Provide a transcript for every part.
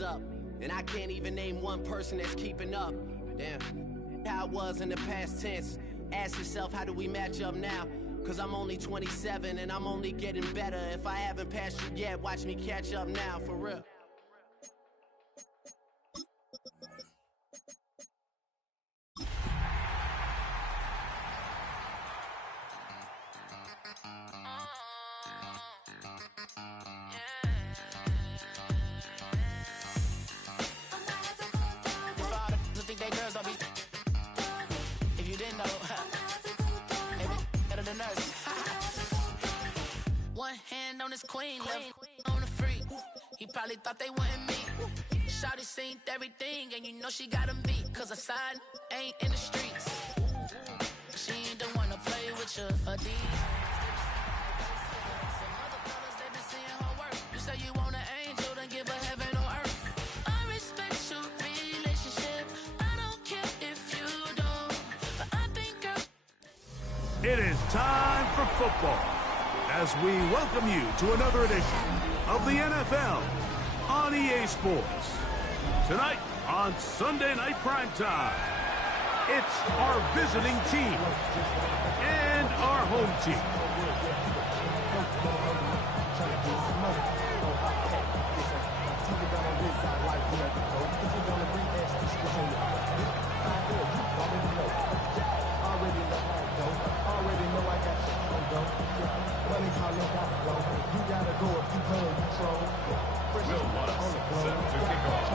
numbers up, and I can't even name one person that's keeping up. Damn, how I was in the past tense. Ask yourself, how do we match up now? Cause I'm only 27 and I'm only getting better. If I haven't passed you yet, watch me catch up now, for real. One hand on his queen, left on the free. He probably thought they wanted me. Shawty seen everything, and you know she got him beat. Cause her side ain't in the streets. She ain't the one to play with you, Adidas. Some other fellas, they been seeing her work. You say you want an angel, then give her heaven on earth. I respect your relationship. I don't care if you don't. But I think It is time for football, as we welcome you to another edition of the NFL on EA Sports. Tonight on Sunday Night Primetime, it's our visiting team and our home team. You gotta go if you home control. Will Lutz set to kick off.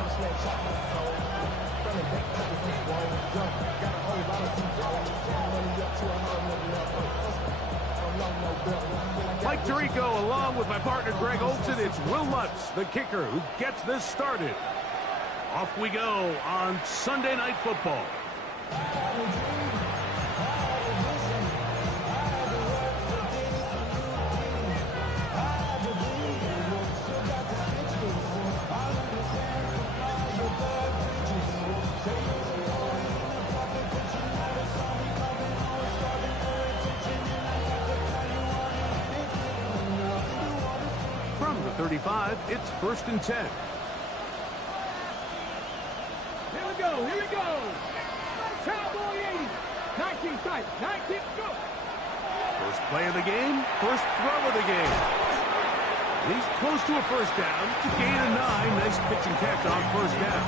Mike Tirico along with my partner Greg Olson. It's Will Lutz, the kicker, who gets this started. Off we go on Sunday Night Football. From the 35, it's 1st and 10. Here we go. Cowboy 80. 19 sight. 19, go. First play of the game, first throw of the game. He's close to a first down. Gain of 9. Nice pitch and catch on first down.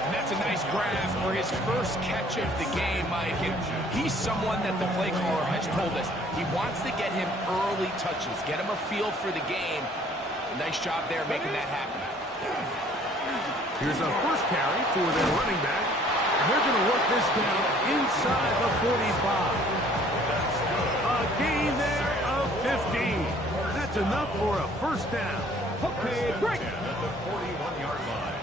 And that's a nice grab for his first catch of the game, Mike. And he's someone that the play caller has told us he wants to get him early touches, get him a feel for the game. Nice job there making that happen. Here's a first carry for their running back. And they're going to work this down inside the 45. A gain there of 15. That's enough for a first down. Okay, break. At the 41-yard line.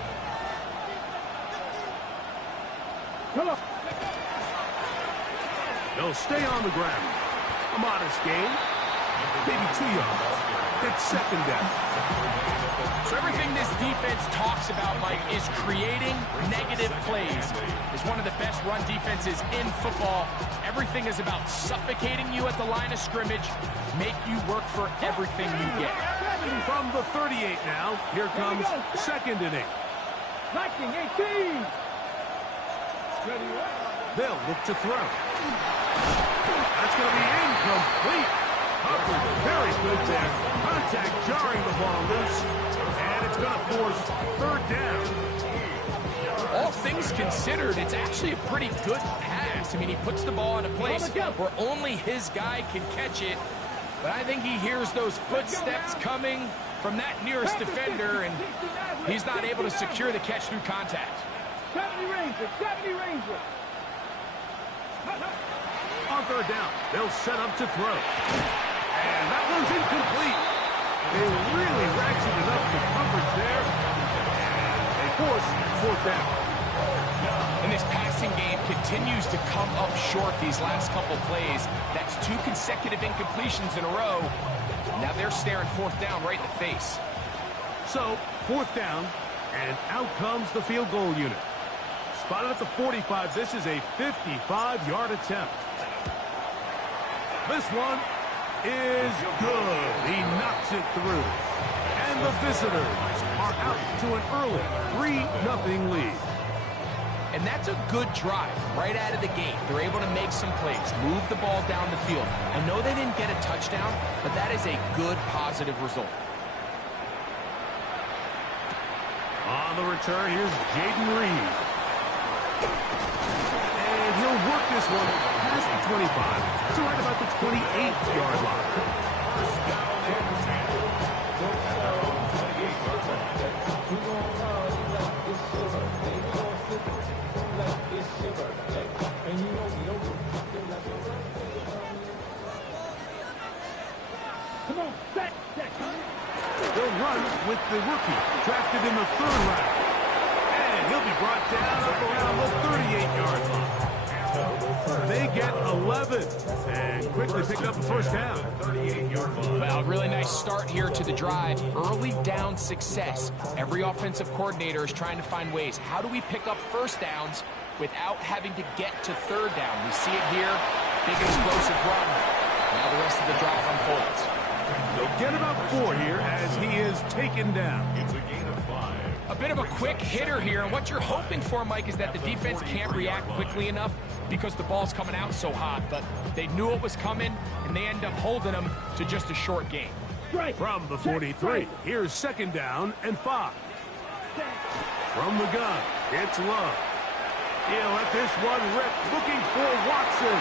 Come on. They'll stay on the ground. A modest gain. Maybe 2 yards. It's second down. So everything this defense talks about, Mike, is creating negative plays. It's one of the best run defenses in football. Everything is about suffocating you at the line of scrimmage, make you work for everything you get. From the 38 now, here comes second and 8. 19, 18. They'll look to throw. That's going to be incomplete. Hubbard, very good there. Contact jarring the ball loose. And it's going to force third down. All things considered, it's actually a pretty good pass. I mean, he puts the ball in a place where only his guy can catch it. But I think he hears those footsteps coming from that nearest defender, and he's not able to secure the catch through contact. 70 Ranger. On third down, they'll set up to throw. And that one's incomplete. They really ratcheted up the coverage there. And they force fourth down. And this passing game continues to come up short these last couple plays. That's 2 consecutive incompletions in a row. Now they're staring fourth down right in the face. So, fourth down, and out comes the field goal unit. Spotted at the 45, this is a 55-yard attempt. This one is good. He knocks it through. And the visitors are out to an early 3-0 lead. And that's a good drive right out of the gate. They're able to make some plays, move the ball down the field. I know they didn't get a touchdown, but that is a good, positive result. On the return, here's Jaden Reed. And he'll work this one past the 25, so right about the 28-yard line. Come on, set. They'll run with the rookie, drafted in the 3rd round. And he'll be brought down up around the 38-yard line. They get 11 and quickly pick up the first down. Well, really nice start here to the drive. Early down success. Every offensive coordinator is trying to find ways. How do we pick up first downs without having to get to 3rd down? We see it here. Big explosive run. Now the rest of the drive unfolds. They'll get about 4 here as he is taken down. It's a gain of 5. A bit of a quick hitter here, and what you're hoping for, Mike, is that the defense can't react quickly enough because the ball's coming out so hot, but they knew it was coming, and they end up holding them to just a short gain. From the 43, here's 2nd down and 5. From the gun, it's Love. He'll let this one rip, looking for Watson.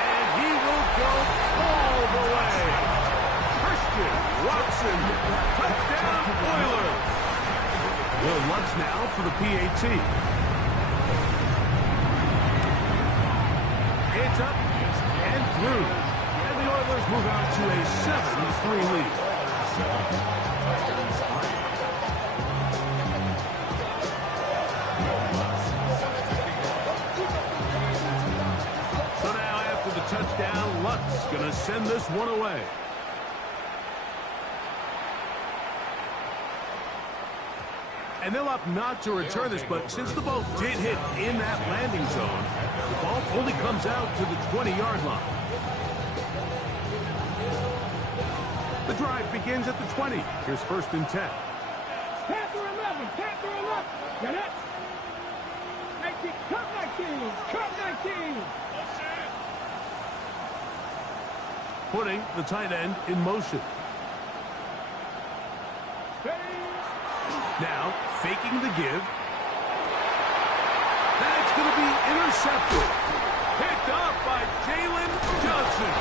And he will go all the way. Christian Watson, touchdown Oilers. Will Lutz now for the PAT. It's up and through. And the Oilers move out to a 7-3 lead. So now after the touchdown, Lutz going to send this one away. And they'll opt not to return this, but since the ball did hit in that landing zone, the ball only comes out to the 20-yard line. The drive begins at the 20. Here's 1st and 10. Panther 11, Panther 11. Get it? 19, cut 19, cut 19. Putting the tight end in motion. Now, faking the give. That's going to be intercepted. Picked off by Jalen Johnson.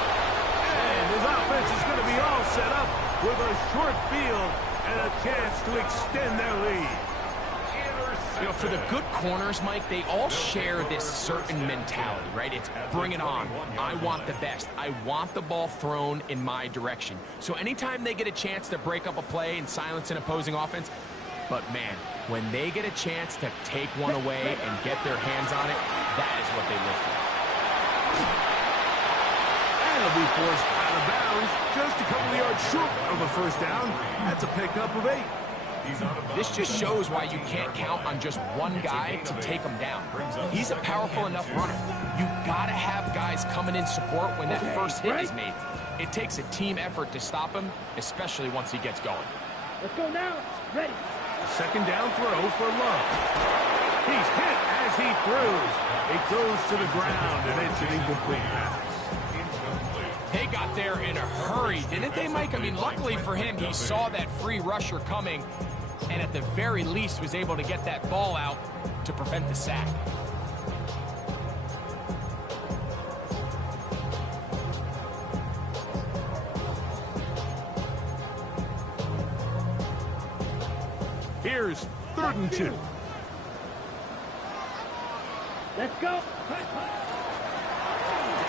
And his offense is going to be all set up with a short field and a chance to extend their lead. You know, for the good corners, Mike, they all share this certain mentality, right? It's bring it on. I want the best. I want the ball thrown in my direction. So anytime they get a chance to break up a play and silence an opposing offense, but man, when they get a chance to take one away and get their hands on it, that is what they live for. And it'll be forced out of bounds just a couple of yards short of the 1st down. That's a pickup of 8. This just shows why you can't count on just one guy to take him down. He's a powerful enough runner. You gotta have guys coming in support when that first hit is made. It takes a team effort to stop him, especially once he gets going. Let's go now. Ready. 2nd down throw for Love. He's hit as he throws. It goes to the ground, and it's an incomplete pass. They got there in a hurry, didn't they, Mike? I mean, luckily for him, he saw that free rusher coming, and at the very least was able to get that ball out to prevent the sack. Here's 3rd and 2. Let's go.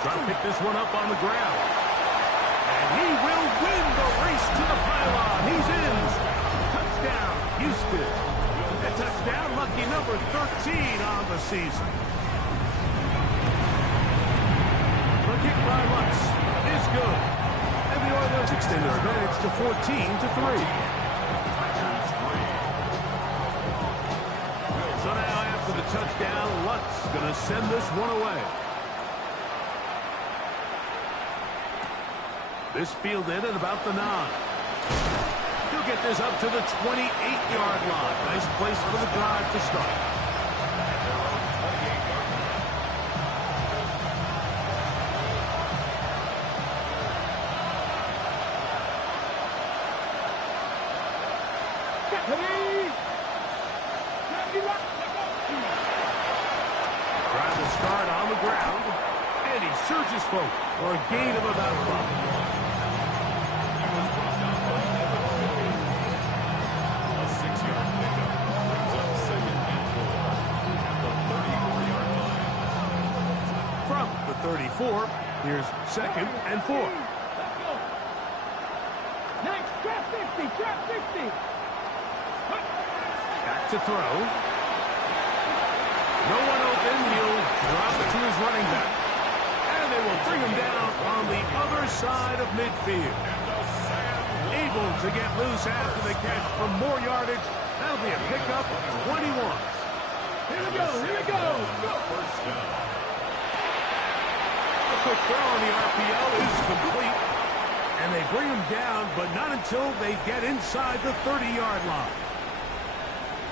Trying to pick this one up on the ground. And he will win the race to the pylon. He's in. Touchdown, Houston. A touchdown, lucky number 13 on the season. The kick by Lutz is good. And the Oilers extend their advantage to 14-3. So now after the touchdown, Lutz going to send this one away. This fielded at about the 9. He'll They'll get this up to the 28-yard line. Nice place for the drive to start. Trying to start on the ground, and he surges forward for a gain of about 5. From the 34, here's 2nd and 4. Next, trap 60, trap 60. Back to throw. No one open. He'll drop it to his running back. And they will bring him down on the other side of midfield. Able to get loose after the catch for more yardage. That'll be a pickup of 21. Here we go, here we go. A quick throw on the RPO is complete. And they bring him down, but not until they get inside the 30-yard line.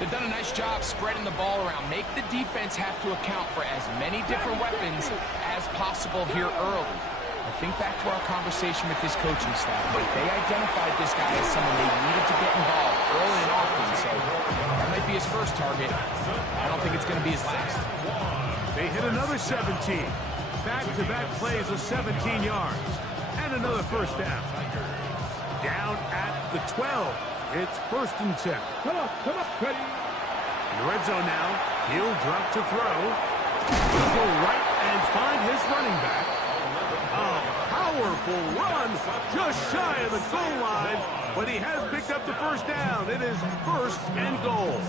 They've done a nice job spreading the ball around. Make the defense have to account for as many different weapons as possible here early. I think back to our conversation with this coaching staff. They identified this guy as someone they needed to get involved early and often, so that might be his first target. I don't think it's going to be his last. They hit another 17. Back-to-back plays of 17 yards. And another first down. Down at the 12. It's 1st and 10. Come on, ready. In the red zone now. He'll drop to throw. He'll go right and find his running back. A powerful run just shy of the goal line, but he has picked up the first down. It is 1st and goal.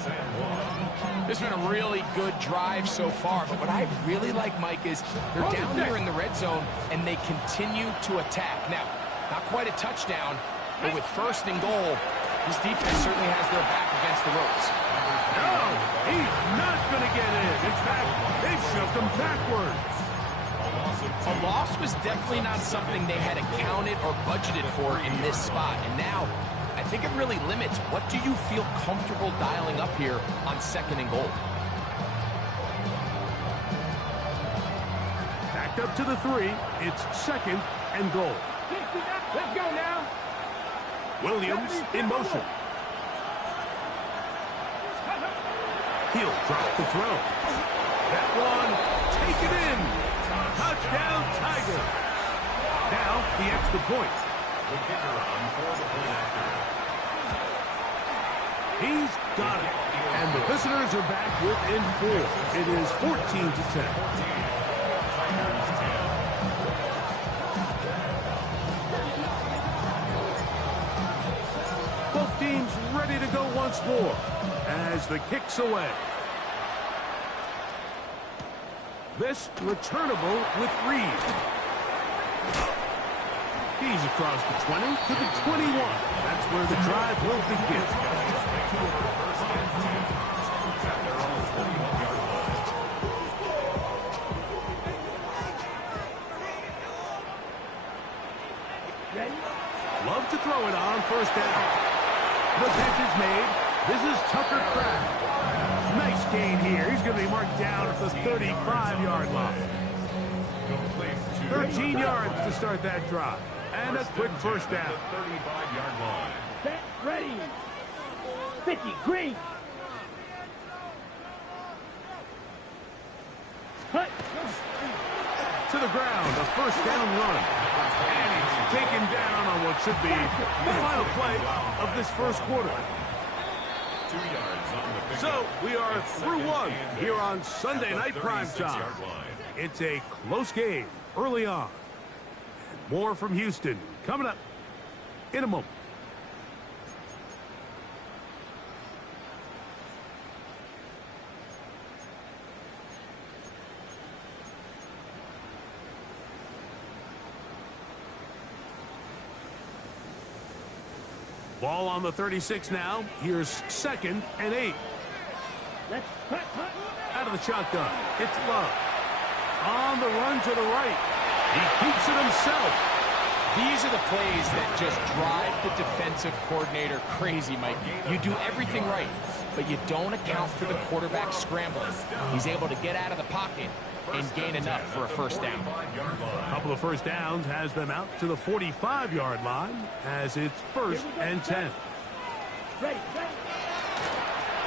This has been a really good drive so far, but what I really like, Mike, is they're down here in the red zone, and they continue to attack. Now, not quite a touchdown, but with 1st and goal, this defense certainly has their back against the ropes. No, he's not going to get in. In fact, they've shoved him backwards. A loss was definitely not something they had accounted or budgeted for in this spot, and now I think it really limits what do you feel comfortable dialing up here on 2nd and goal. Backed up to the 3. It's 2nd and goal. Let's go now. Williams in motion. He'll drop the throw. That one, take it in. Touchdown, Tiger. Now, the extra point. The kicker on for the point after. He's got it. And the visitors are back within 4. It is 14-10. Both teams ready to go once more as the kick's away. This returnable with Reed. He's across the 20 to the 21. That's where the drive will begin. Love to throw it on 1st down. The pitch is made. This is Tucker Kraft. Nice gain here. He's going to be marked down at the 35-yard line. 13 yards to start that drive. And a quick first down. 35-yard line. Set, ready. 50, green. Cut. To the ground, a first down run. And he's taken down on what should be the final play of this first quarter. 2 yards on the pickup. So we are through one here on Sunday Night Primetime. It's a close game early on. And more from Houston coming up in a moment. Ball on the 36 now. Here's 2nd and 8. Let's cut. Out of the shotgun. It's Love. On the run to the right. He keeps it himself. These are the plays that just drive the defensive coordinator crazy, Mike. You do everything right, but you don't account for the quarterback scrambling. He's able to get out of the pocket and gain enough for a first down. A couple of first downs has them out to the 45-yard line as it's 1st and 10.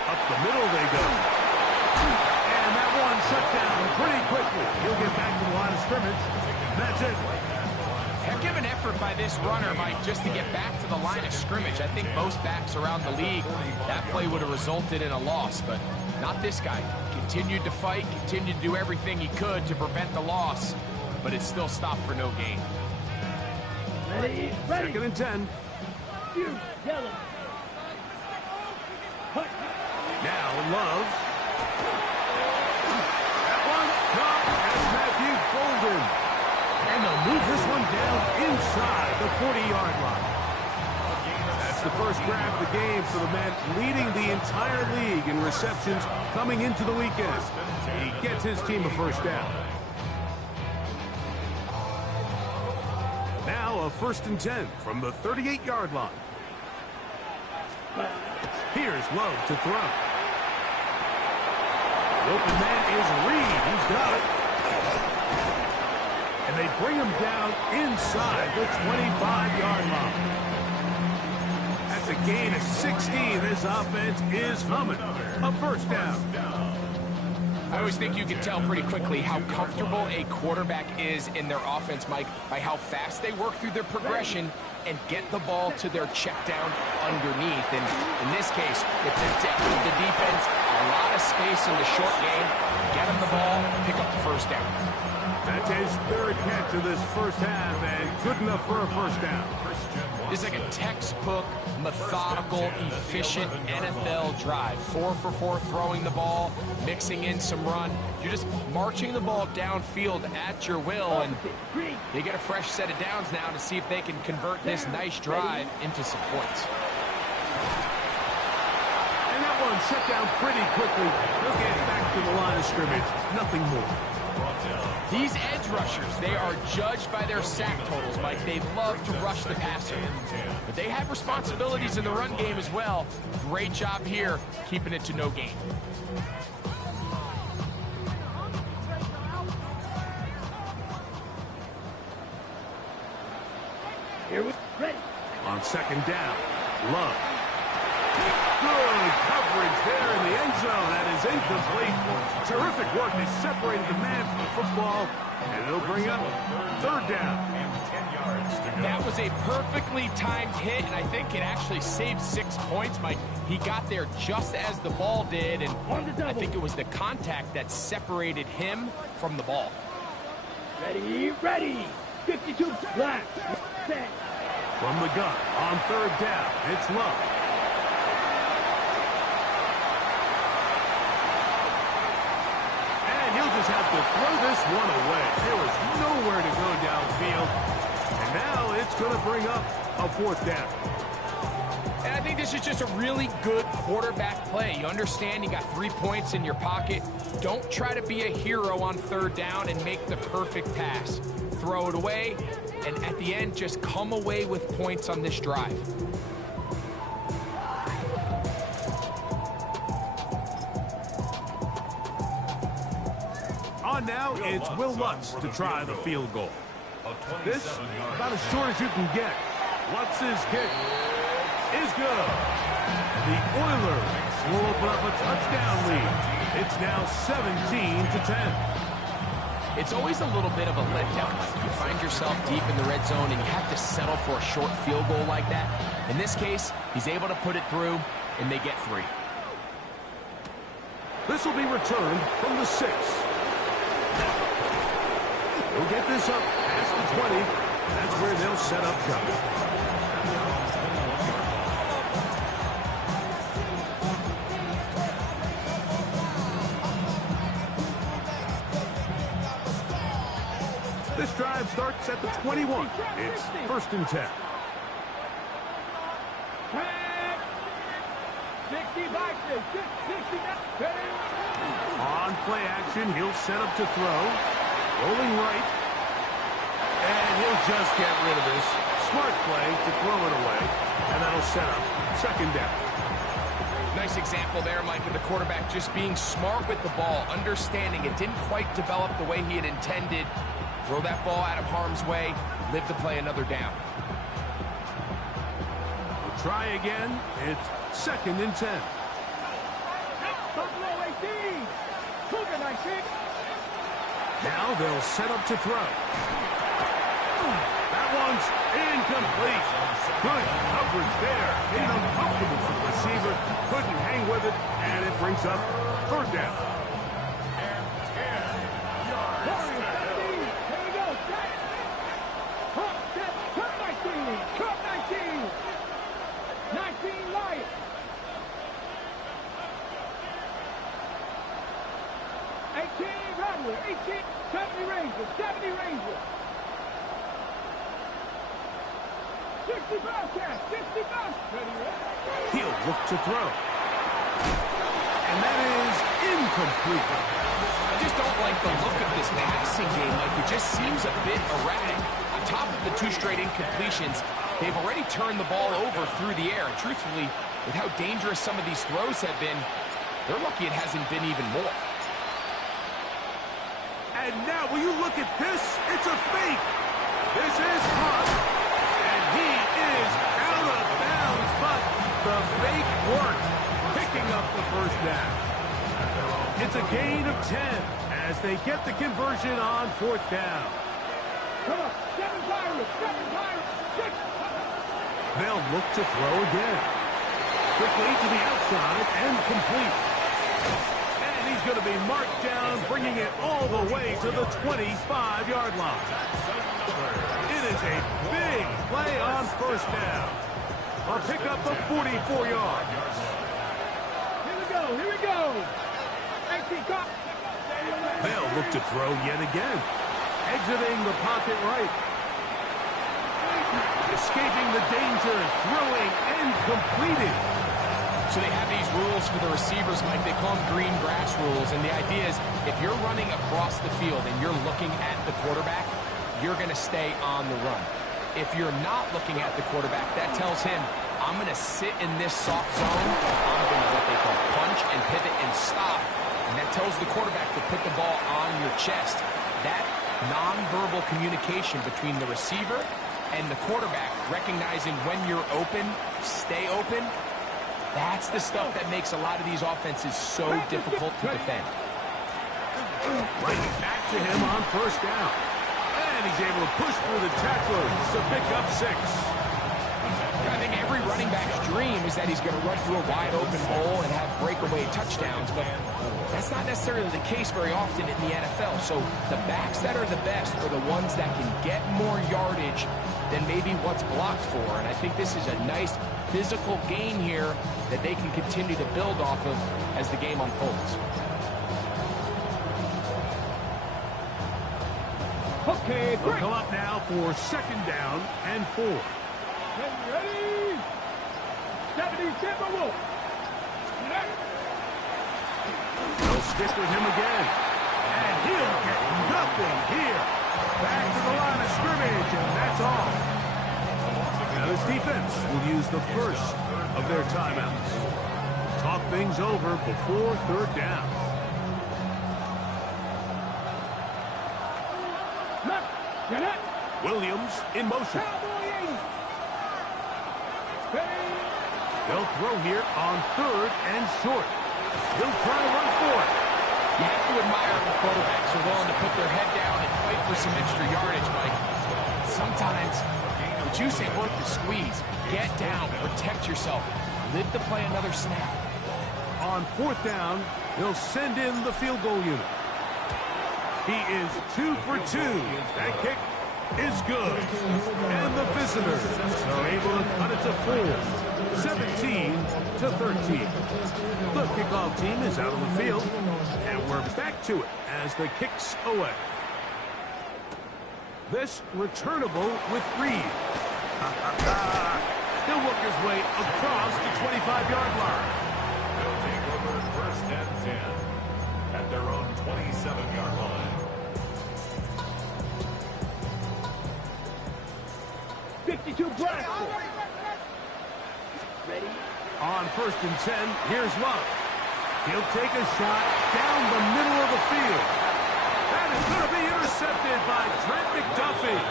Up the middle they go. And that one shut down pretty quickly. He'll get back to the line of scrimmage. That's it. Heck of an effort by this runner, Mike, just to get back to the line of scrimmage. I think most backs around the league, that play would have resulted in a loss, but not this guy. Continued to fight, continued to do everything he could to prevent the loss, but it still stopped for no gain. Ready. 2nd and 10. Now Love. That one caught as Matthew Golden. And they'll move this one down inside the 40-yard line. That's the first grab of the game for the man leading the entire league in receptions coming into the weekend. He gets his team a first down. Now a 1st and 10 from the 38-yard line. Here's Love to throw. The open man is Reed. He's got it. And they bring him down inside the 25-yard line. That's a gain of 16. This offense is humming. A first down. I always think you can tell pretty quickly how comfortable a quarterback is in their offense, Mike, by how fast they work through their progression and get the ball to their check down underneath. And in this case, with the depth of the defense, a lot of space in the short game, get him the ball, pick up the first down. That's his 3rd catch of this first half, and good enough for a first down. This is like a textbook, methodical, efficient NFL drive. 4 for 4 throwing the ball, mixing in some run. You're just marching the ball downfield at your will, and they get a fresh set of downs now to see if they can convert this nice drive into some points. And that one shut down pretty quickly. They'll get back to the line of scrimmage. Nothing more. These edge rushers, they are judged by their sack totals, Mike. They love to rush the passer. But they have responsibilities in the run game as well. Great job here, keeping it to no gain. On 2nd down, Love. Good coverage there in the end zone. That is incomplete. Terrific work. They separated the man from the football, and it'll bring up 3rd down. That was a perfectly timed hit, and I think it actually saved 6 points, Mike. He got there just as the ball did, and I think it was the contact that separated him from the ball. Ready. 52 black. Set. From the gun on 3rd down, it's Love. He'll just have to throw this one away. There was nowhere to go downfield. And now it's going to bring up a 4th down. And I think this is just a really good quarterback play. You understand you got 3 points in your pocket. Don't try to be a hero on 3rd down and make the perfect pass. Throw it away, and at the end, just come away with points on this drive. Now it's Will Lutz to try the field goal. This about as short as you can get. Lutz's kick is good. And the Oilers will open up a touchdown lead. It's now 17-10. It's always a little bit of a letdown. You find yourself deep in the red zone and you have to settle for a short field goal like that. In this case, he's able to put it through, and they get 3. This will be returned from the 6. They'll get this up past the 20. That's where they'll set up shop. This drive starts at the 21. It's 1st and 10. 60 On play action, he'll set up to throw. Rolling right. And he'll just get rid of this. Smart play to throw it away. And that'll set up second down. Nice example there, Mike, of the quarterback just being smart with the ball, understanding it didn't quite develop the way he had intended. Throw that ball out of harm's way, live to play another down. We'll try again. It's second and 10. Buffalo 18. Cougar 19. Now they'll set up to throw. That one's incomplete. Good coverage there. Made it uncomfortable for the receiver. Couldn't hang with it, and it brings up third down. And 10 yards. Here we go. Set. Hop, set. Cut 19. Cut 19. 19 Lions. 18 Rattler. 18. 70 Rangers. 70 Rangers. 60 Bobcats. 60 Bobcats. He'll look to throw. And that is incomplete. I just don't like the look of this passing game. Like, it just seems a bit erratic. On top of the 2 straight incompletions, they've already turned the ball over through the air. And truthfully, with how dangerous some of these throws have been, they're lucky it hasn't been even more. And now, will you look at this? It's a fake. This is caught. And he is out of bounds, but the fake worked, picking up the first down. It's a gain of 10 as they get the conversion on fourth down. Come on. 7 Pirates. 7 Pirates. 6. They'll look to throw again. Quickly to the outside and complete. And he's going to be marked down, bringing it all the way to the 25-yard line. It is a big play on first down. A pickup of 44 yards. Here we go. Here we go. 18 Cop. They'll look to throw yet again. Exiting the pocket right. Escaping the danger, throwing and completing. So they have these rules for the receivers, Mike. They call them green grass rules. And the idea is if you're running across the field and you're looking at the quarterback, you're going to stay on the run. If you're not looking at the quarterback, that tells him, I'm going to sit in this soft zone. I'm going to what they call punch and pivot and stop. And that tells the quarterback to put the ball on your chest. That nonverbal communication between the receiver and the quarterback, recognizing when you're open, stay open, that's the stuff that makes a lot of these offenses so difficult to defend. Right back to him on first down. And he's able to push through the tacklers to pick up 6. I think every running back's dream is that he's going to run through a wide open hole and have breakaway touchdowns, but that's not necessarily the case very often in the NFL. So the backs that are the best are the ones that can get more yardage than maybe what's blocked for. And I think this is a nice physical gain here that they can continue to build off of as the game unfolds. Okay, They'll come up now for second down and 4. Ready? 70 Timberwolves. They'll stick with him again. And he'll get nothing here. Back to the line of scrimmage, and that's all. Now this defense will use the first of their timeouts. Talk things over before third down. Williams in motion. They'll throw here on third and short. He'll try to run for it. You have to admire when quarterbacks are willing to put their head down and fight for some extra yardage, Mike. Sometimes the juice ain't worth the squeeze. Get down, protect yourself, live to play another snap. On fourth down, they'll send in the field goal unit. He is 2 for 2. That kick is good. And the visitors are able to cut it to 4, 17 to 13. The kickoff team is out on the field, and we're back to it as the kick's away. This returnable with Reed. He'll work his way across the 25-yard line. They'll take over first and 10 at their own 27-yard line. too blasted. Ready? On 1st and 10, here's Love. He'll take a shot down the middle of the field. That is going to be intercepted by Trent McDuffie.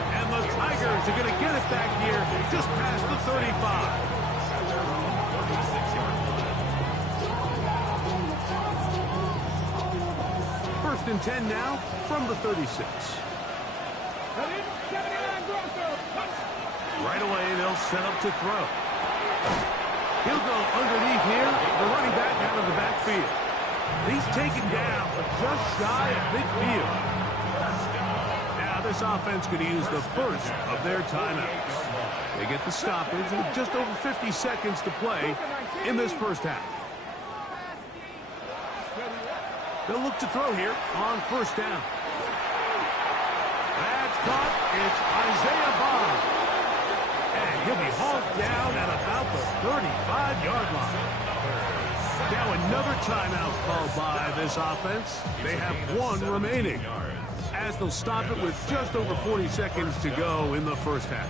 And the Tigers are going to get it back here just past the 35. First and 10 now from the 36. Right away, they'll set up to throw. He'll go underneath here, the running back out of the backfield. He's taken down, but just shy of midfield. Now this offense going to use the first of their timeouts. They get the stoppage with just over 50 seconds to play in this first half. They'll look to throw here on 1st down. That's caught. It's Isaiah Bond. And he'll be hauled down at about the 35-yard line. Now another timeout called by this offense. They have one remaining, as they'll stop it with just over 40 seconds to go in the first half.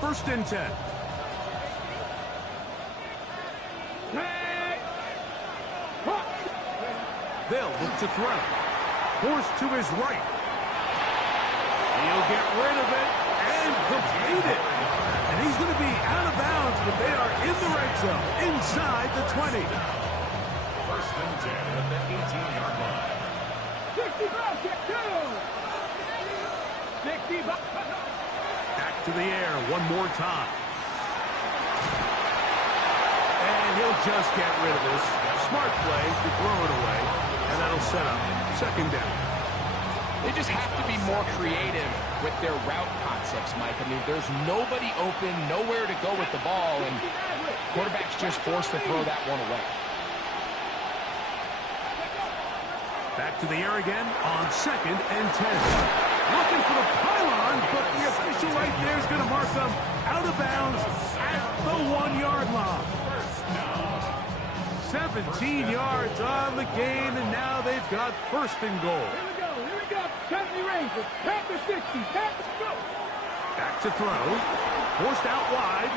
First and 10. They'll look to throw. Forced to his right. He'll get rid of it and complete it. And he's going to be out of bounds, but they are in the red zone, inside the 20. First and 10 at the 18-yard line. 60 Back to the air one more time. And he'll just get rid of this. Smart play to throw it away. And that'll set up 2nd down. They just have to be more creative with their route concepts, Mike. I mean, there's nobody open, nowhere to go with the ball, and quarterback's just forced to throw that one away. Back to the air again on 2nd and 10. Looking for the pylon, but the official right there is going to mark them out of bounds at the 1-yard line. 17 yards on the gain, and now they've got 1st and goal. Here we go. Country Rangers. Tap the 60. Tap the go. Back to throw. Forced out wide.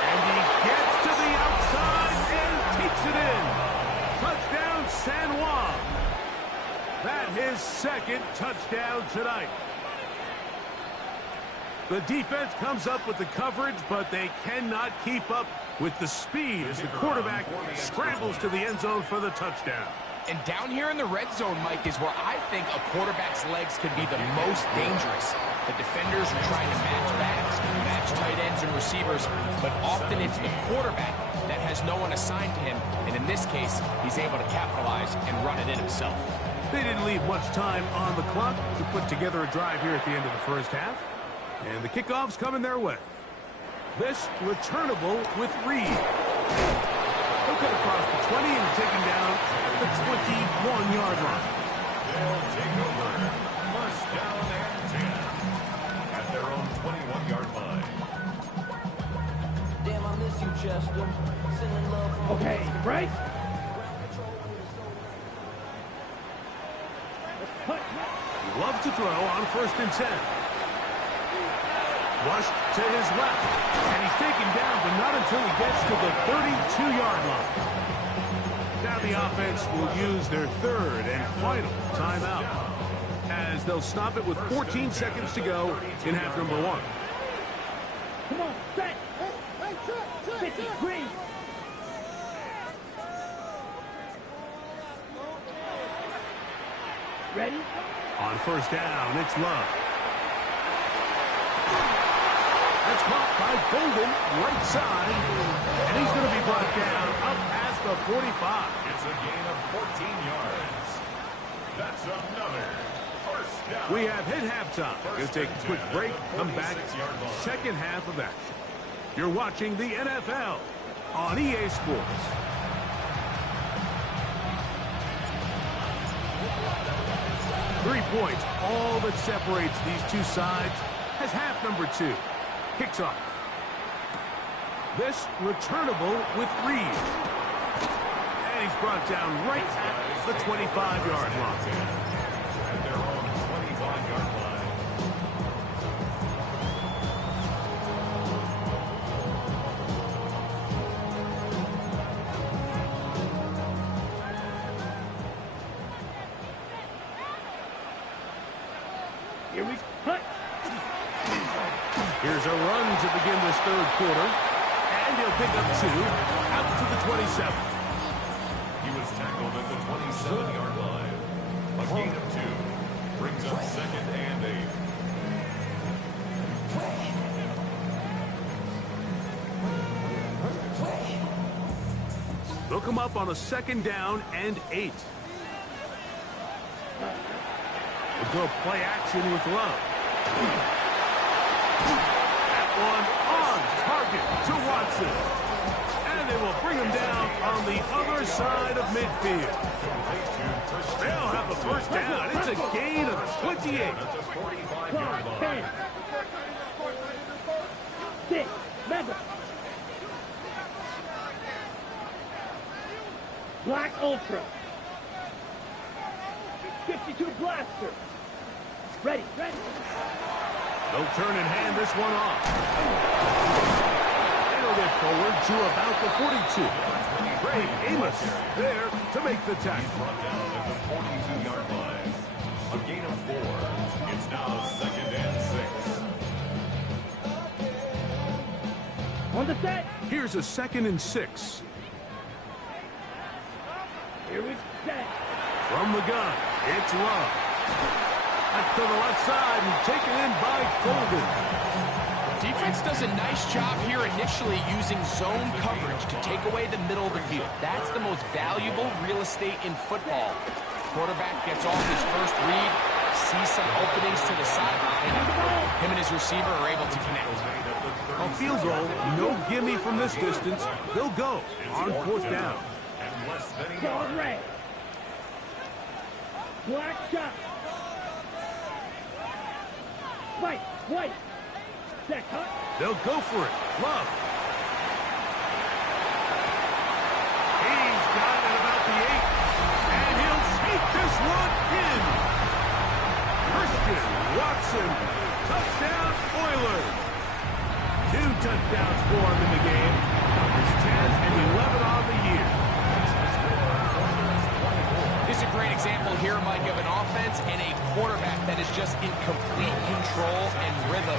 And he gets to the outside and takes it in. Touchdown, San Juan. That his 2nd touchdown tonight. The defense comes up with the coverage, but they cannot keep up with the speed as the quarterback scrambles to the end zone for the touchdown. And down here in the red zone, Mike, is where I think a quarterback's legs could be the most dangerous. The defenders are trying to match backs, match tight ends and receivers, but often it's the quarterback that has no one assigned to him, and in this case, he's able to capitalize and run it in himself. They didn't leave much time on the clock to put together a drive here at the end of the first half, and the kickoff's coming their way. This returnable with Reed. He'll cut across the 20 and taken down at the 21-yard line. They'll take over. 1st down and 10 at their own 21-yard line. Damn, I miss you, Chester. Sending love from Okay, Bryce. Love to throw on 1st and 10. Rushed to his left, and he's taken down, but not until he gets to the 32-yard line. Now the offense will use their 3rd and final timeout, as they'll stop it with 14 seconds to go in half number 1. Come on, set. 50, green. Ready? On 1st down, it's Love. That's caught by Golden, right side, and he's going to be brought down up past the 45. It's a gain of 14 yards. That's another 1st down. We have hit halftime. Going to take a quick break, come back, 2nd half of action. You're watching the NFL on EA Sports. Three points, all that separates these two sides, as half number 2 kicks off. This returnable with Reed. And he's brought down right at the 25-yard line. At their own 25-yard line. Here we cut. Here's a run to begin this third quarter. And he'll pick up 2 out to the 27. He was tackled at the 27-yard line. A gain of 2 brings up 2nd and 8. They'll come up on a 2nd down and 8. We'll go play action with Love. That one on target to Watson. And they will bring him down on the other side of midfield. They'll have a first down. It's a gain of 28. 10. 6. 7. Black Ultra. 52 Blaster. Ready. They'll turn and hand this one off. They'll get forward to about the 42. Ray Amos there to make the tackle. Brought down at the 42-yard line. A gain of 4. It's now 2nd and 6. On the set. Here's a 2nd and 6. Here we set. From the gun, it's Love. Back to the left side and taken in by Golden. Defense does a nice job here initially using zone coverage to take away the middle of the field. That's the most valuable real estate in football. Quarterback gets off his first read, sees some openings to the sideline. Him and his receiver are able to connect. A field goal, no gimme from this distance. They'll go on 4th down. Dog red. Black shot. White. Set cut. They'll go for it. Love. He's got it about the 8. And he'll take this one in. Christian Watson. Touchdown Oilers. 2 touchdowns for him in the game. It's 10 and 11 on the year. This is a great example here, Mike, of an offense and a quarterback that is just in complete control and rhythm.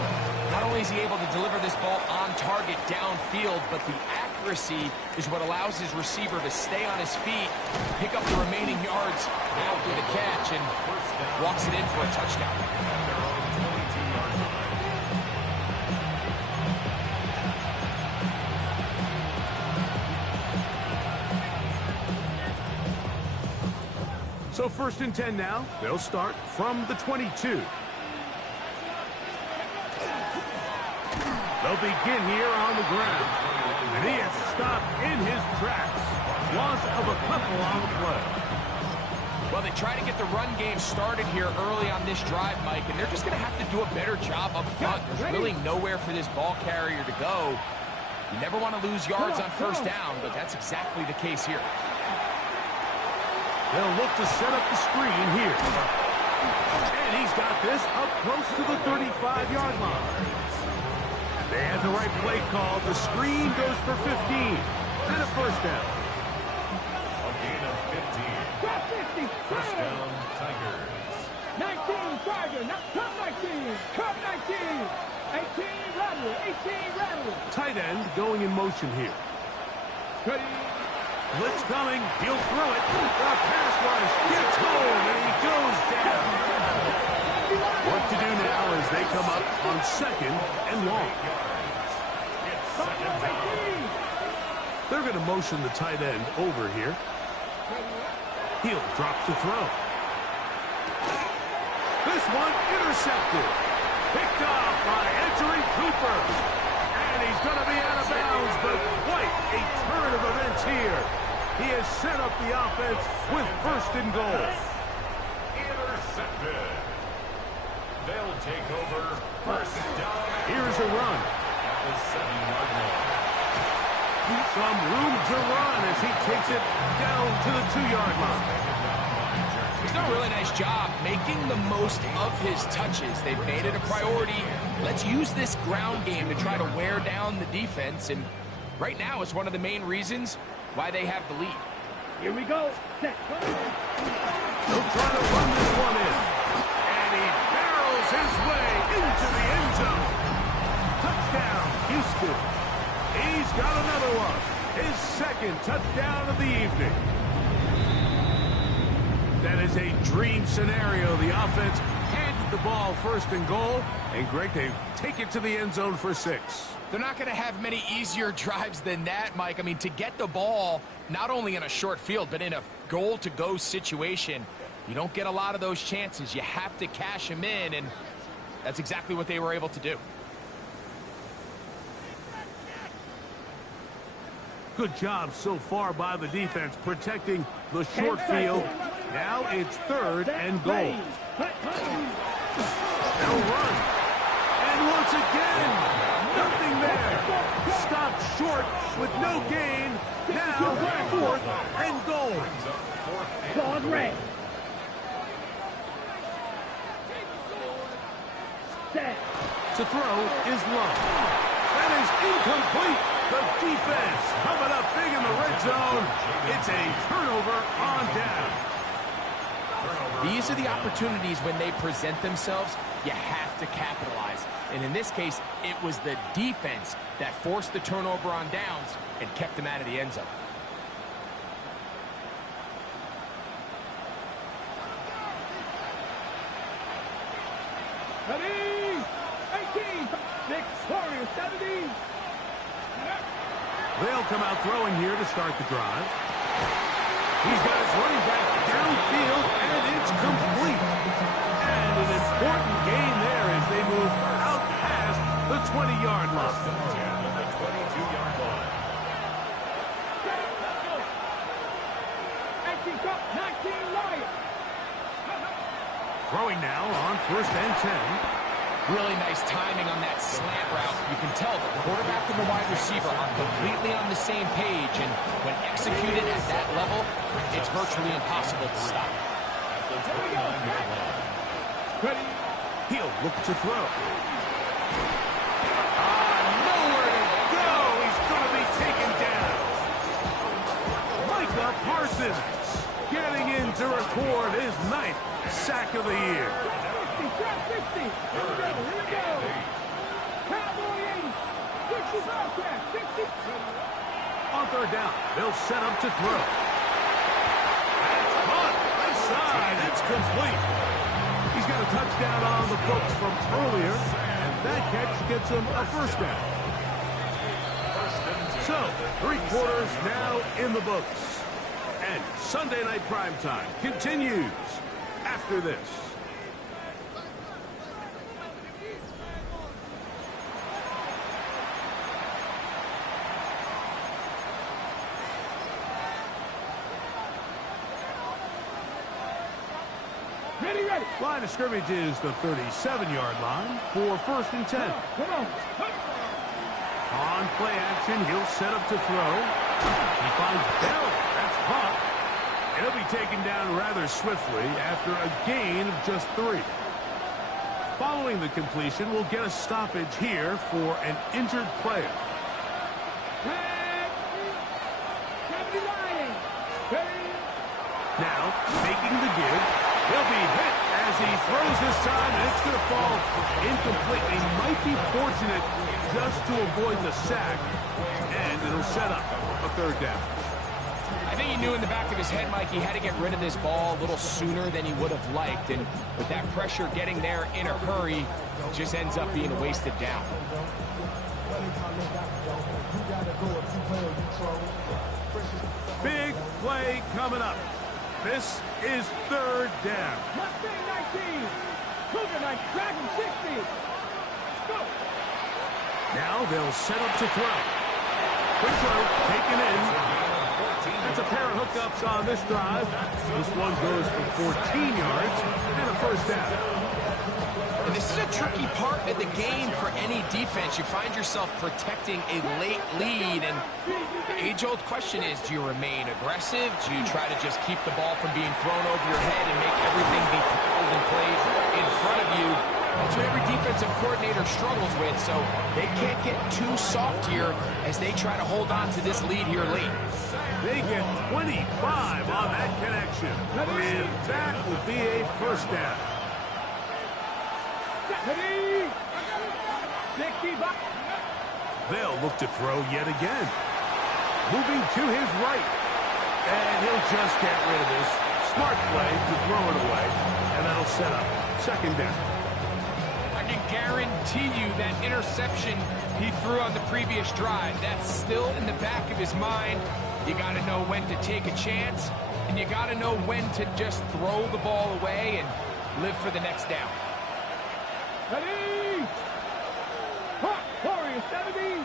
Not only is he able to deliver this ball on target downfield, but the accuracy is what allows his receiver to stay on his feet, pick up the remaining yards after the catch, and walks it in for a touchdown. So 1st and 10 now. They'll start from the 22. They'll begin here on the ground. And he is stopped in his tracks. Loss of a couple on the play. Well, they try to get the run game started here early on this drive, Mike, and they're just going to have to do a better job up front. There's really nowhere for this ball carrier to go. You never want to lose yards on 1st down, but that's exactly the case here. They'll look to set up the screen here. And he's got this up close to the 35-yard line. They had the right play call. The screen goes for 15. And a 1st down. A gain of 15. 1st down, Tigers. 19, Tiger. Come 19. Come 19. 18, Rattle. 18, Rattle. Tight end going in motion here. Ready. Blitz coming. He'll throw it. The pass rush gets home, and he goes down. What to do now as they come up on 2nd and long. They're going to motion the tight end over here. He'll drop to throw. This one intercepted. Picked off by Edgerrin Cooper. And he's going to be out of bounds, but quite a turn of events here. He has set up the offense with 1st and goal. Intercepted. They'll take over 1st down. Here's a run. At the 7-yard line. Some room to run as he takes it down to the 2-yard line. He's done a really nice job making the most of his touches. They've made it a priority. Let's use this ground game to try to wear down the defense, and right now it's one of the main reasons why they have the lead. Here we go. Set. He'll try to run this one in. And he barrels his way into the end zone. Touchdown, Houston. He's got another one. His second touchdown of the evening. That is a dream scenario. The offense handed the ball first and goal. And Greg, they take it to the end zone for 6. They're not going to have many easier drives than that, Mike. I mean, to get the ball, not only in a short field, but in a goal-to-go situation, you don't get a lot of those chances. You have to cash them in, and that's exactly what they were able to do. Good job so far by the defense protecting the short field. Now it's 3rd and goal. They'll run. And once again, nothing there. Stopped short with no gain. Now 4th and goal. Claude Ray. Set. To throw is low. That is incomplete. The defense coming up big in the red zone. It's a turnover on down. These are the opportunities when they present themselves, you have to capitalize. And in this case, it was the defense that forced the turnover on downs and kept them out of the end zone. Ready? 18. Victorious 70. They'll come out throwing here to start the drive. He's got his running back downfield, and it's complete. And an important gain there as they move out past the 20-yard line. The 22-yard line. 18 cup, 19 Lions. Throwing now on 1st and 10. Really nice timing on that slant route. You can tell the quarterback and the wide receiver are completely on the same page, and when executed at that level, it's virtually impossible to stop. Ready? He'll look to throw. Nowhere to go. He's going to be taken down. Micah Parsons getting in to record his 9th sack of the year. 60. Here we go. Cowboy 80. 65 sack. 60. On 3rd down, they'll set up to throw. That's caught. Left side. It's complete. He's got a touchdown on the books from earlier, and that catch gets him a 1st down. So, 3 quarters now in the books. And Sunday Night Primetime continues after this. Ready. Line of scrimmage is the 37-yard line for 1st and 10. Come on. On play action, he'll set up to throw. He finds Bell. That's caught. And he'll be taken down rather swiftly after a gain of just 3. Following the completion, we'll get a stoppage here for an injured player. Now, making the give. He'll be hit as he throws this time, and it's going to fall incomplete. He might be fortunate just to avoid the sack, and it'll set up a 3rd down. I think he knew in the back of his head, Mike, he had to get rid of this ball a little sooner than he would have liked, and with that pressure getting there in a hurry, it just ends up being a wasted down. Big play coming up. This is 3rd down. Mustang 19. Cougar 9. Dragon 60. Go. Now they'll set up to throw. Quick throw, taken in. That's a pair of hookups on this drive. This one goes for 14 yards and a 1st down. And this This is a tricky part of the game for any defense. You find yourself protecting a late lead, and the age-old question is, do you remain aggressive? Do you try to just keep the ball from being thrown over your head and make everything be tackled and played in front of you? That's what every defensive coordinator struggles with, so they can't get too soft here as they try to hold on to this lead here late. They get 25 on that connection, and that will be a first down. They'll look to throw yet again. Moving to his right. And he'll just get rid of this. Smart play to throw it away. And that'll set up second down. I can guarantee you that interception he threw on the previous drive, that's still in the back of his mind. You got to know when to take a chance, and you got to know when to just throw the ball away and live for the next down. Ready? Warriors 70.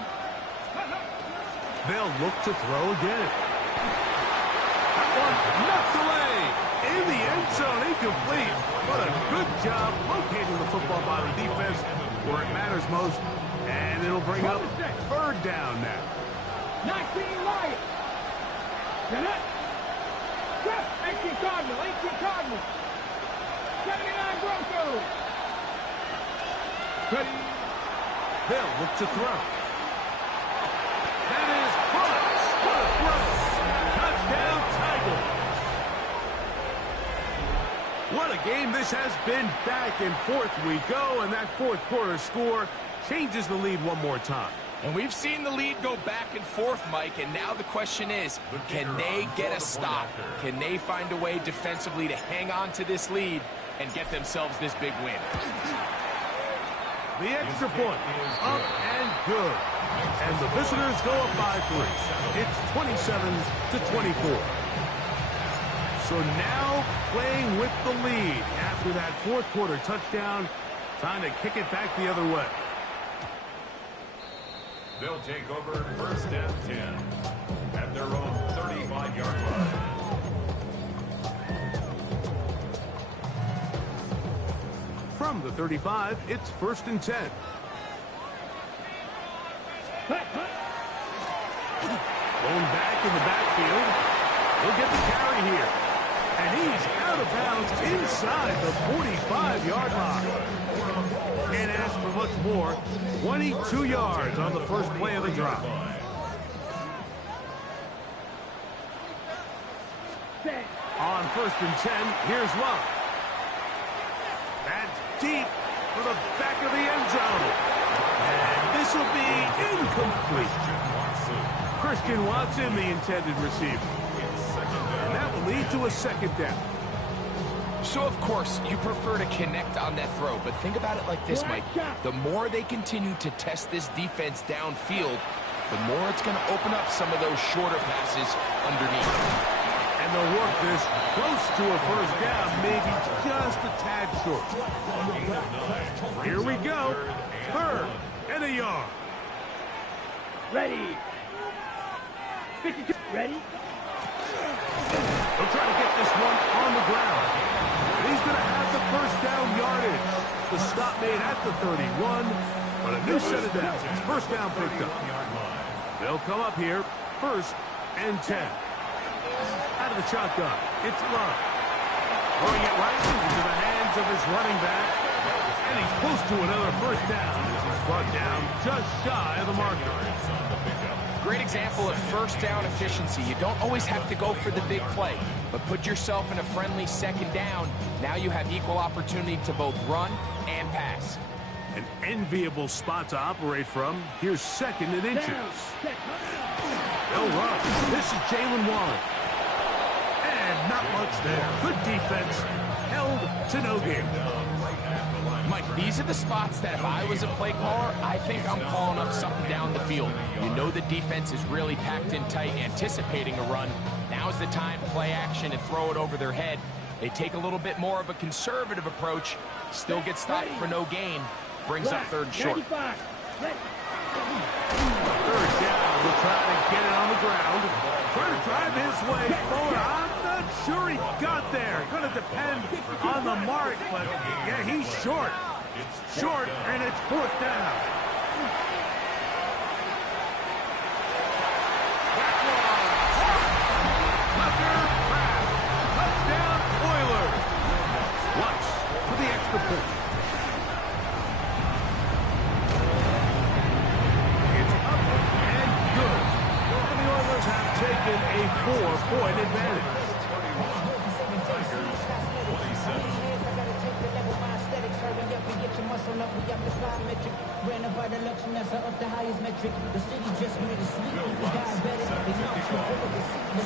They'll look to throw again. That one knocked away. In the end zone, incomplete. What a good job locating the football by the defense where it matters most. And it'll bring up third down now. 19 Lions. Get it. 18 Cardinal. 18 Cardinal. 79 Broncos. Ready. They'll look to throw. That is Brooks. What a throw. Touchdown, Tigers. What a game this has been. Back and forth we go, and that fourth quarter score changes the lead one more time. And we've seen the lead go back and forth, Mike, and now the question is, can they get a stop? Can they find a way defensively to hang on to this lead and get themselves this big win? The extra point up and good. And the visitors go up by 3. It's 27-24. So now playing with the lead after that fourth quarter touchdown. Time to kick it back the other way. They'll take over first and 10 at their own 35-yard line. From the 35, it's first and 10. Going back in the backfield. He'll get the carry here. And he's out of bounds inside the 45-yard line. Can't ask for much more. 22 yards on the first play of the drive. On first and 10, here's Love. That's deep for the back of the end zone. And this will be incomplete. Christian Watson, the intended receiver. And that will lead to a second down. So, of course, you prefer to connect on that throw, but think about it like this, Mike. The more they continue to test this defense downfield, the more it's going to open up some of those shorter passes underneath. And they'll work this close to a first down, maybe just a tad short. Here we go. Third and a yard. Ready. 52. Ready. They'll try to get this one on the ground. He's going to have the first down yardage. The stop made at the 31, but a new set of downs. First down picked up. They'll come up here, first and 10. Out of the shotgun, it's Love. Throwing it right into the hands of his running back. And he's close to another first down as he's brought down just shy of the marker. Great example of first down efficiency. You don't always have to go for the big play, but put yourself in a friendly second down. Now you have equal opportunity to both run and pass. An enviable spot to operate from. Here's second and inches. They'll run. This is Jalen Warren. And not much there. Good defense. Held to no gain. Mike, these are the spots that if I was a play caller, I think I'm calling up something down the field. You know the defense is really packed in tight, anticipating a run. Now's the time to play action and throw it over their head. They take a little bit more of a conservative approach, still get stopped for no gain, brings up third and short. Third down, will try to get it on the ground. Trying to drive his way forward. I'm not sure he got there. Going to depend on the mark, but yeah, he's short. Short, and it's fourth down. Touchdown, Oilers. Watch for the extra point. It's up and good. And the Oilers have taken a 4-point advantage.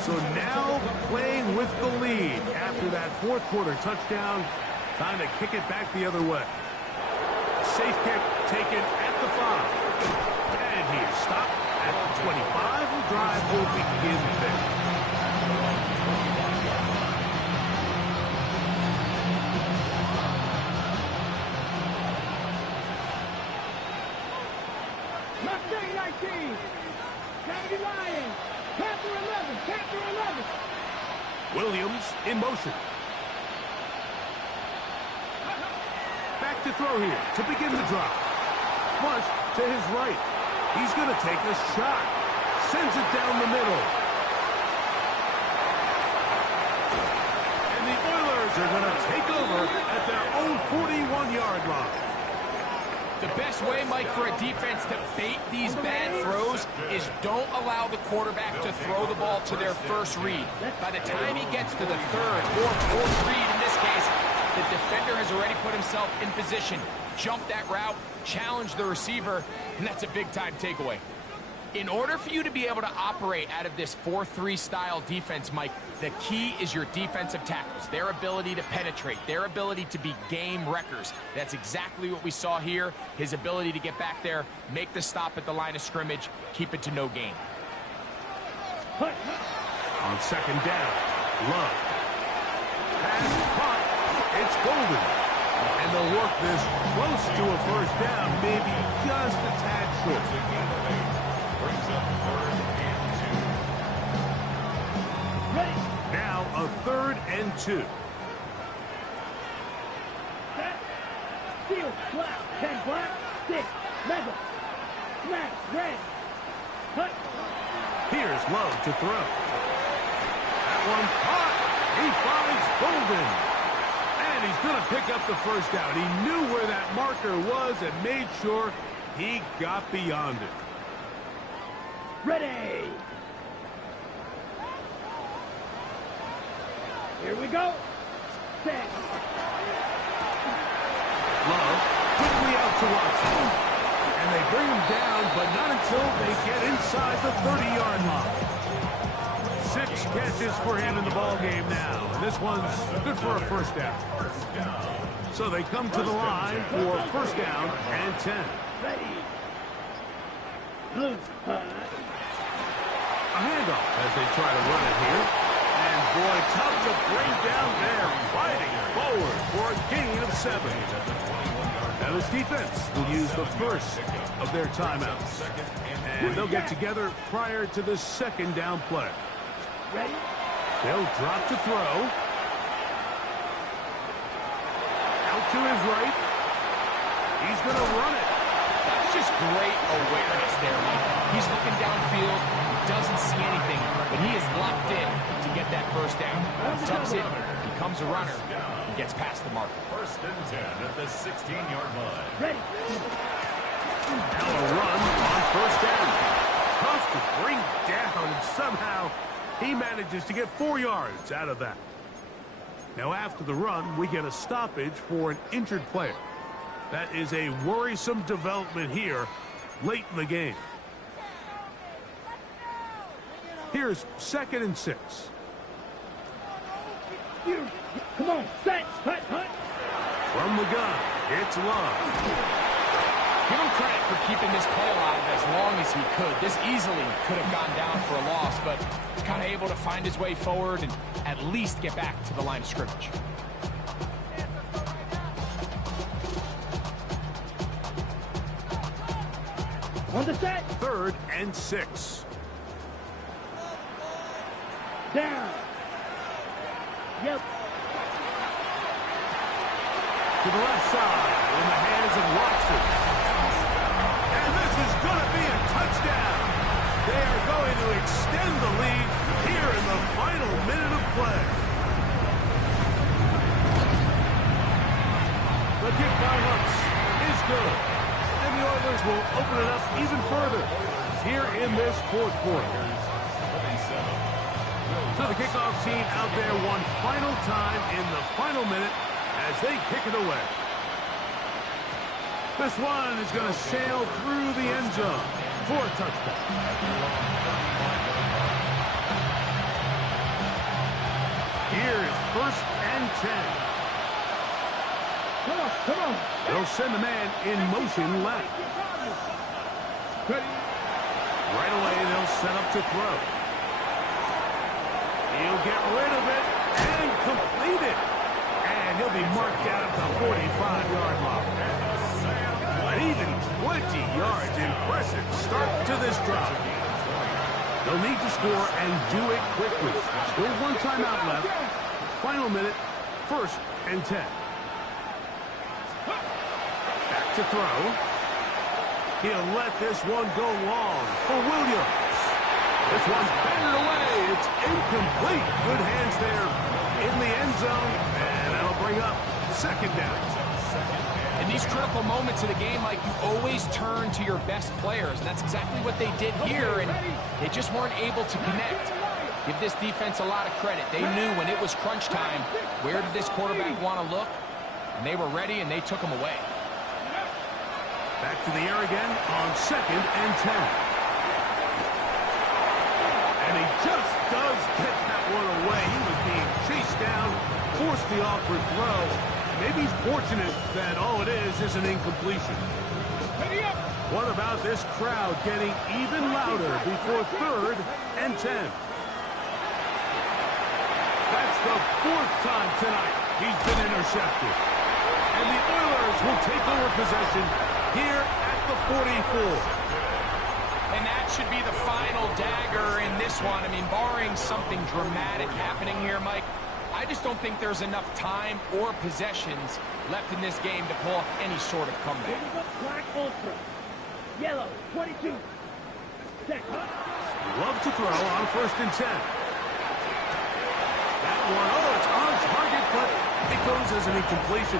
So now playing with the lead after that fourth quarter touchdown. Time to kick it back the other way. Safe kick taken at the 5. And he is stopped at the 25. The drive will begin there. Mustang 19. Kennedy Lions. Panther 11. Panther 11. Williams in motion. Back to throw here to begin the drive. Flush to his right. He's going to take a shot. Sends it down the middle. And the Oilers are going to take over at their own 41-yard line. The best way, Mike, for a defense to bait these bad throws is don't allow the quarterback to throw the ball to their first read. By the time he gets to the third or fourth read in this case, the defender has already put himself in position, jumped that route, challenged the receiver, and that's a big-time takeaway. In order for you to be able to operate out of this 4-3 style defense, Mike, the key is your defensive tackles, their ability to penetrate, their ability to be game wreckers. That's exactly what we saw here, his ability to get back there, make the stop at the line of scrimmage, keep it to no gain. On second down, Love. Pass caught. It's Golden. And they'll work this close to a first down, maybe just a tad short. Brings up 3rd and 2. Ready. Now a 3rd and 2. Set. Steal. Black. 10 black. 6. Mega. Smash. Red. Cut. Here's Love to throw. That one caught. He finds Golden. And he's going to pick up the first down. He knew where that marker was and made sure he got beyond it. Ready. Here we go. Set. Love quickly out to Watson. And they bring him down, but not until they get inside the 30-yard line. 6 catches for him in the ball game now. And this one's good for a first down. So they come to the line for first down and 10. Ready. Blue. A handoff as they try to run it here. And boy, tough to bring down there. Fighting forward for a gain of 7. Now this defense will use the first of their timeouts. And they'll get together prior to the second down play. Ready. They'll drop to throw. Out to his right. He's going to run it. That's just great awareness there, Mike. He's looking downfield, he doesn't see anything, but he is locked in to get that first down. Tucks it, becomes a runner, and gets past the mark. 1st and 10 at the 16-yard line. Ready. Now a run on first down. Tough to bring down, and somehow he manages to get 4 yards out of that. Now after the run, we get a stoppage for an injured player. That is a worrisome development here late in the game. Here's 2nd and 6. Come on, set, hut, hut. From the gun, it's Love. Give him credit for keeping this play alive as long as he could. This easily could have gone down for a loss, but he's kind of able to find his way forward and at least get back to the line of scrimmage. On the set. 3rd and 6. Down. Yep. to the left side in the hands of Watson. And this is going to be a touchdown. They are going to extend the lead here in the final minute of play. The kick by Lutz is good. And the Oilers will open it up even further here in this fourth quarter. So the kickoff team out there one final time in the final minute as they kick it away. This one is going to sail through the end zone for a touchdown. Here is 1st and 10. Come on, come on. They'll send the man in motion left. Right away, they'll set up to throw. He'll get rid of it and complete it. And he'll be marked out at the 45-yard line. An even 20 yards. Impressive start to this drive. They'll need to score and do it quickly. Still one timeout left. Final minute, 1st and 10. Back to throw. He'll let this one go long for Williams. This one's batted away. It's incomplete. Good hands there in the end zone. And that'll bring up 2nd down. In these critical moments of the game, Mike, you always turn to your best players. And that's exactly what they did here. And they just weren't able to connect. Give this defense a lot of credit. They knew when it was crunch time, where did this quarterback want to look? And they were ready, and they took him away. Back to the air again on 2nd and 10. And he just does get that one away. He was being chased down, forced the awkward throw. Maybe he's fortunate that all it is an incompletion. What about this crowd getting even louder before 3rd and 10? That's the 4th time tonight he's been intercepted. And the Oilers will take over possession here at the 44. And that should be the final dagger in this one. I mean, barring something dramatic happening here, Mike, I just don't think there's enough time or possessions left in this game to pull off any sort of comeback. Black Ultra. Yellow, 22. Set. Love to throw on 1st and 10. That one, it's on target, but it goes as an incompletion.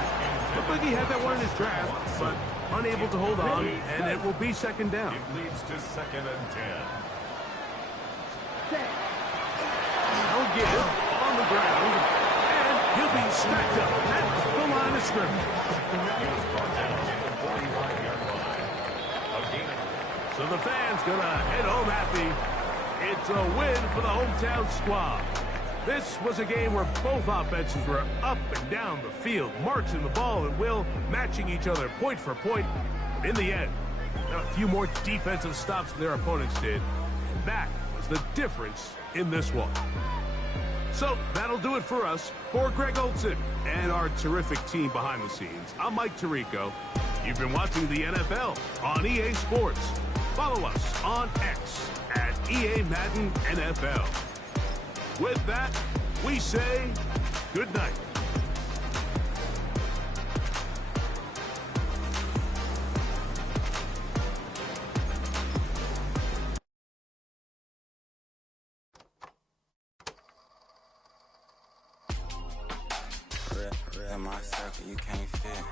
Looked like he had that one in his grasp, but unable to hold on, and it will be 2nd down. It leads to 2nd and 10. He'll give on the ground, and he'll be stacked up at the line of scrimmage. He was brought down at the 45-yard line. A gain. So the fans gonna head home happy. It's a win for the hometown squad. This was a game where both offenses were up and down the field, marching the ball and will, matching each other point for point. In the end, a few more defensive stops than their opponents did. And that was the difference in this one. So that'll do it for us. For Greg Olsen and our terrific team behind the scenes, I'm Mike Tirico. You've been watching the NFL on EA Sports. Follow us on X at EA Madden NFL. With that, we say good night. Real my circle, you can't fit.